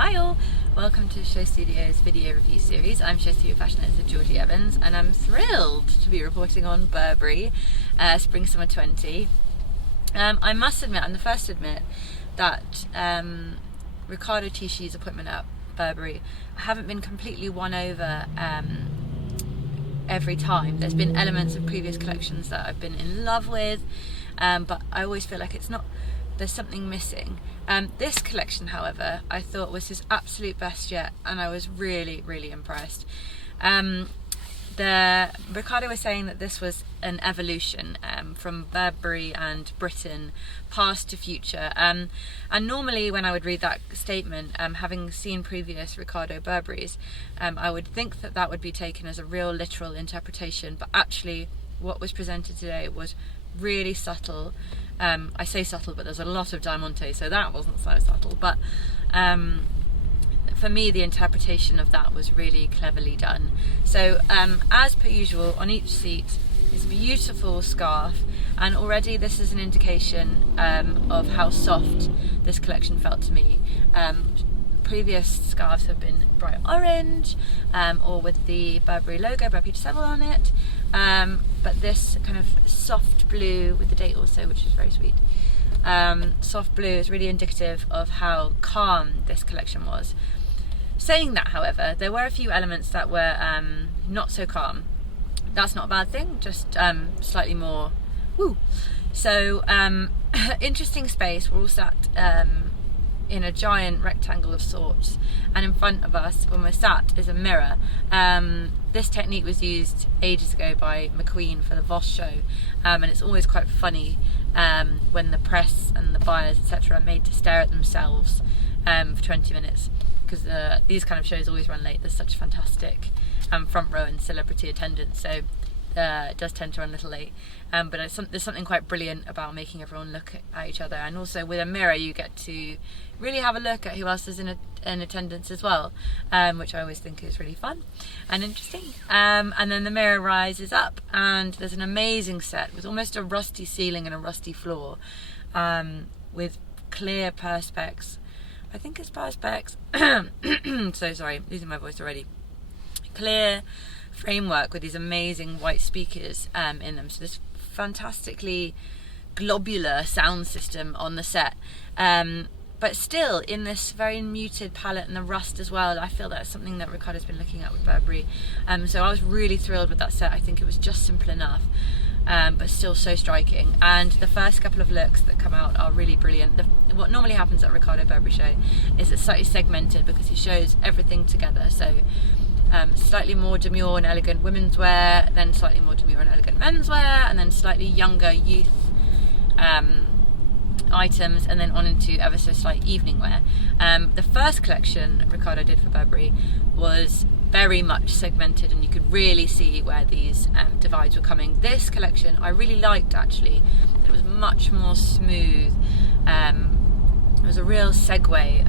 Hi all, welcome to Show Studio's video review series. I'm Show Studio fashion editor Georgina Evans and I'm thrilled to be reporting on Burberry Spring Summer 20. I must admit, I'm the first to admit that Riccardo Tisci's appointment at Burberry, I haven't been completely won over every time. There's been elements of previous collections that I've been in love with, but I always feel like there's something missing. This collection, however, I thought was his absolute best yet, and I was really, really impressed. Riccardo was saying that this was an evolution from Burberry and Britain, past to future. And normally when I would read that statement, having seen previous Riccardo Burberrys, I would think that would be taken as a real literal interpretation, but actually what was presented today was really subtle. I say subtle, but there's a lot of diamante, so that wasn't so subtle. But for me, the interpretation of that was really cleverly done. So as per usual, on each seat is a beautiful scarf, and already this is an indication of how soft this collection felt to me. Previous scarves have been bright orange or with the Burberry logo, Burberry Savile on it, but this kind of soft blue with the date also, which is very sweet. Soft blue is really indicative of how calm this collection was. Saying that, however, there were a few elements that were not so calm. That's not a bad thing, just slightly more woo. So interesting space. We're all sat in a giant rectangle of sorts, and in front of us, when we're sat, is a mirror. This technique was used ages ago by McQueen for the Voss show, and it's always quite funny when the press and the buyers, etc., are made to stare at themselves for 20 minutes, because these kind of shows always run late. There's such fantastic front row and celebrity attendance, so it does tend to run a little late, but there's something quite brilliant about making everyone look at each other, and also with a mirror you get to really have a look at who else is in attendance as well, which I always think is really fun and interesting. And then the mirror rises up and there's an amazing set with almost a rusty ceiling and a rusty floor, with clear perspex. I think it's perspex. So sorry, I'm losing my voice already. Clear framework with these amazing white speakers in them, so this fantastically globular sound system on the set, but still in this very muted palette, and the rust as well. I feel that's something that Riccardo's been looking at with Burberry, so I was really thrilled with that set. I think it was just simple enough, but still so striking, and the first couple of looks that come out are really brilliant. What normally happens at Riccardo Burberry show is it's slightly segmented because he shows everything together, so slightly more demure and elegant women's wear, then slightly more demure and elegant men's wear, and then slightly younger youth items, and then on into ever so slight evening wear. The first collection Riccardo did for Burberry was very much segmented, and you could really see where these divides were coming. This collection I really liked, actually. It was much more smooth. It was a real segue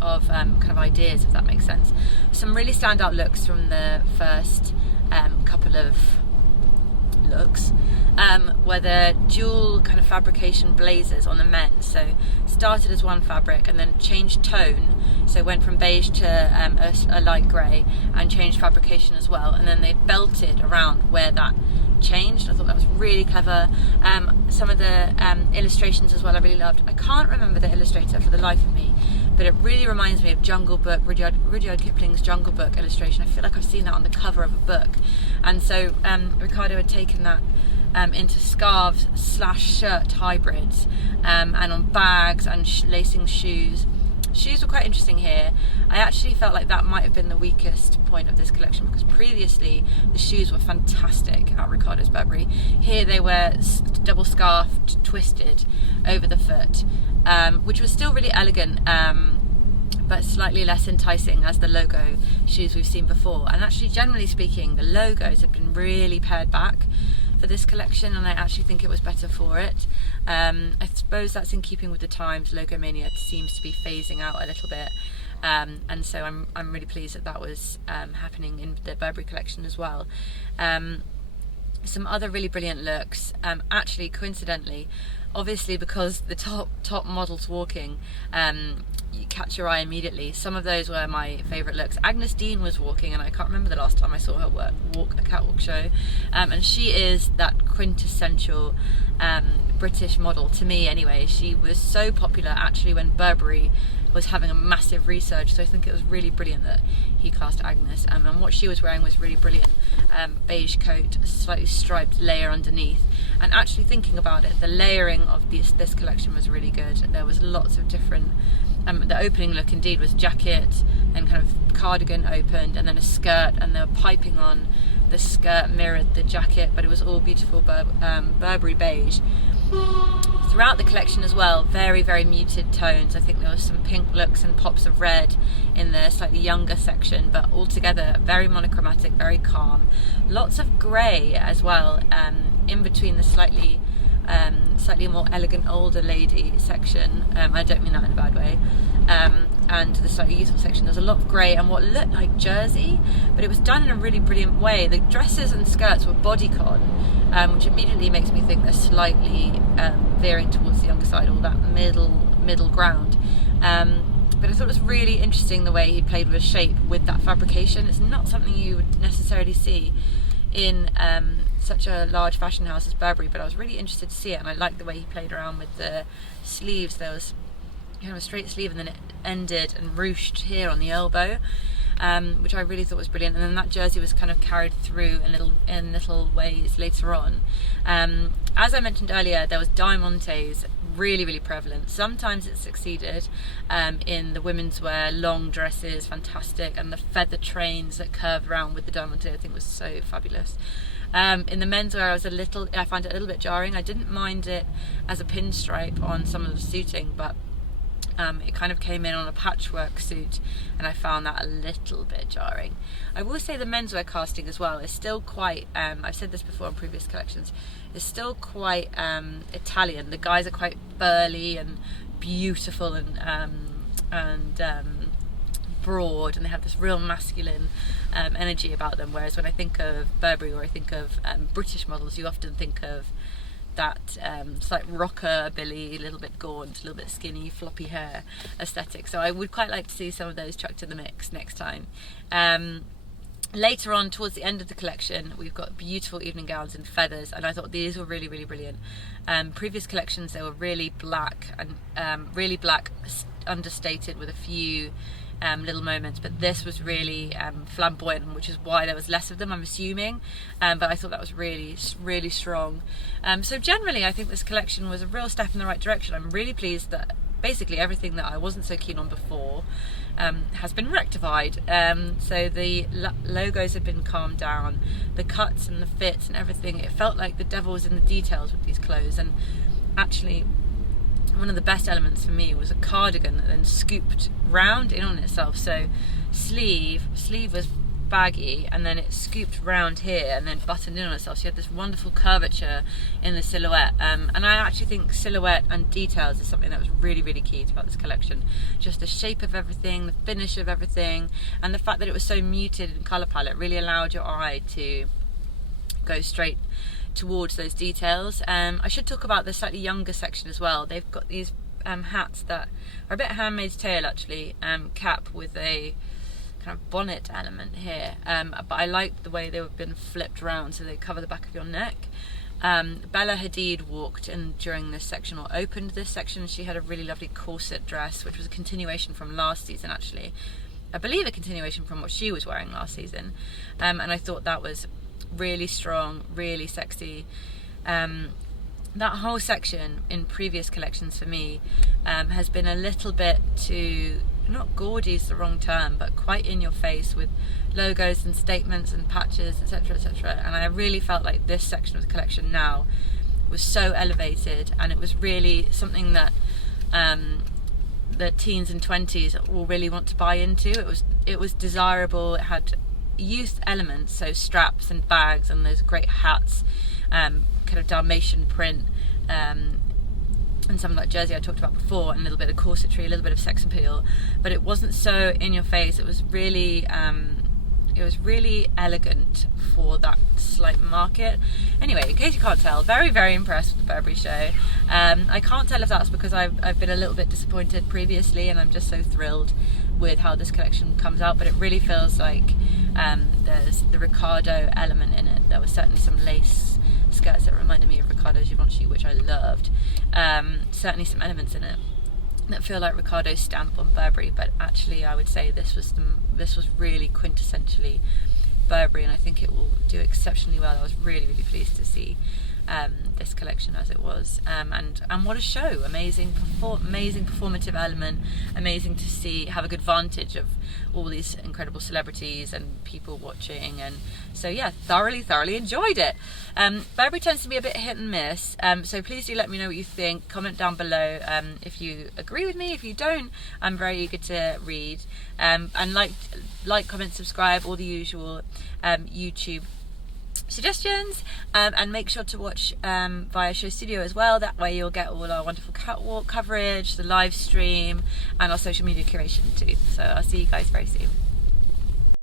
of kind of ideas, if that makes sense. Some really standout looks from the first couple of looks were the dual kind of fabrication blazers on the men. So started as one fabric and then changed tone, so went from beige to a light grey, and changed fabrication as well, and then they belted around where that changed. I thought that was really clever. Some of the illustrations as well I really loved. I can't remember the illustrator for the life of me, but it really reminds me of Jungle Book, Rudyard Kipling's Jungle Book illustration. I feel like I've seen that on the cover of a book, and so Riccardo had taken that into scarves / shirt hybrids, and on bags and lacing shoes. Shoes were quite interesting here. I actually felt like that might have been the weakest point of this collection, because previously the shoes were fantastic at Riccardo's Burberry. Here they were double scarfed, twisted over the foot, which was still really elegant, but slightly less enticing as the logo shoes we've seen before. And actually, generally speaking, the logos have been really pared back for this collection, and I actually think it was better for it. I suppose that's in keeping with the times. Logomania seems to be phasing out a little bit, and so I'm really pleased that was happening in the Burberry collection as well. some other really brilliant looks, actually coincidentally, obviously because the top model's walking, you catch your eye immediately. Some of those were my favourite looks. Agnes Dean was walking, and I can't remember the last time I saw her walk a catwalk show, and she is that quintessential British model, to me anyway. She was so popular actually when Burberry was having a massive resurge, so I think it was really brilliant that he cast Agnes, and what she was wearing was really brilliant. Beige coat, slightly striped layer underneath, and actually thinking about it, the layering of this collection was really good. There was lots of different, the opening look indeed was jacket, then kind of cardigan opened, and then a skirt, and the piping on the skirt mirrored the jacket, but it was all beautiful Burberry beige. Throughout the collection as well, very, very muted tones. I think there was some pink looks and pops of red in the slightly younger section, but altogether very monochromatic, very calm. Lots of grey as well, in between the slightly more elegant older lady section. I don't mean that in a bad way. And the slightly youthful section, there's a lot of grey and what looked like jersey, but it was done in a really brilliant way. The dresses and skirts were bodycon, which immediately makes me think they're slightly veering towards the younger side, or that middle ground. But I thought it was really interesting the way he played with shape with that fabrication. It's not something you would necessarily see in such a large fashion house as Burberry, but I was really interested to see it, and I liked the way he played around with the sleeves. There was kind of a straight sleeve, and then it ended and ruched here on the elbow, which I really thought was brilliant. And then that jersey was kind of carried through in little ways later on. As I mentioned earlier, there was diamantes really, really prevalent. Sometimes it succeeded in the womenswear, long dresses, fantastic, and the feather trains that curved around with the diamante, I think was so fabulous. In the menswear, I found it a little bit jarring. I didn't mind it as a pinstripe on some of the suiting, but it kind of came in on a patchwork suit, and I found that a little bit jarring. I will say the menswear casting as well is still quite, I've said this before in previous collections, is still quite Italian. The guys are quite burly and beautiful and broad, and they have this real masculine energy about them, whereas when I think of Burberry, or I think of British models, you often think of that slight rockabilly, a little bit gaunt, a little bit skinny, floppy hair aesthetic. So I would quite like to see some of those chucked in the mix next time. Later on, towards the end of the collection, we've got beautiful evening gowns in feathers, and I thought these were really, really brilliant. Previous collections, they were really black, and understated with a few little moments, but this was really flamboyant, which is why there was less of them, I'm assuming, but I thought that was really, really strong. So generally I think this collection was a real step in the right direction. I'm really pleased that basically everything that I wasn't so keen on before has been rectified. So the logos have been calmed down, the cuts and the fits and everything. It felt like the devil was in the details with these clothes, and actually one of the best elements for me was a cardigan that then scooped round in on itself. So sleeve was baggy, and then it scooped round here and then buttoned in on itself. So you had this wonderful curvature in the silhouette. And I actually think silhouette and details is something that was really, really key about this collection. Just the shape of everything, the finish of everything, and the fact that it was so muted in colour palette really allowed your eye to go straight towards those details. I should talk about the slightly younger section as well. They've got these hats that are a bit Handmaid's Tale actually, cap with a kind of bonnet element here, but I liked the way they were been flipped around so they cover the back of your neck. Bella Hadid walked in during this section, or opened this section. She had a really lovely corset dress, which was a continuation from last season actually. I believe a continuation from what she was wearing last season, and I thought that was really strong, really sexy. That whole section in previous collections for me has been a little bit too, not gaudy is the wrong term, but quite in your face with logos and statements and patches, etc, etc, and I really felt like this section of the collection now was so elevated, and it was really something that the teens and 20s will really want to buy into. It was desirable. It had youth elements, so straps and bags and those great hats, kind of Dalmatian print, and some of that jersey I talked about before, and a little bit of corsetry, a little bit of sex appeal, but it wasn't so in your face. It was really It was really elegant for that slight market. Anyway, in case you can't tell, very, very impressed with the Burberry show. I can't tell if that's because I've been a little bit disappointed previously, and I'm just so thrilled with how this collection comes out, but it really feels like there's the Riccardo element in it. There was certainly some lace skirts that reminded me of Riccardo Givenchy, which I loved. Certainly some elements in it that feel like Riccardo's stamp on Burberry, but actually I would say this was really quintessentially Burberry, and I think it will do exceptionally well. I was really, really pleased to see this collection as it was, and what a show! Amazing performative element, amazing to see, have a good vantage of all these incredible celebrities and people watching, and so yeah, thoroughly enjoyed it. Burberry tends to be a bit hit and miss, so please do let me know what you think. Comment down below if you agree with me. If you don't, I'm very eager to read, and like, comment, subscribe, all the usual YouTube suggestions, and make sure to watch via Show Studio as well. That way you'll get all our wonderful catwalk coverage, the live stream, and our social media curation too. So I'll see you guys very soon.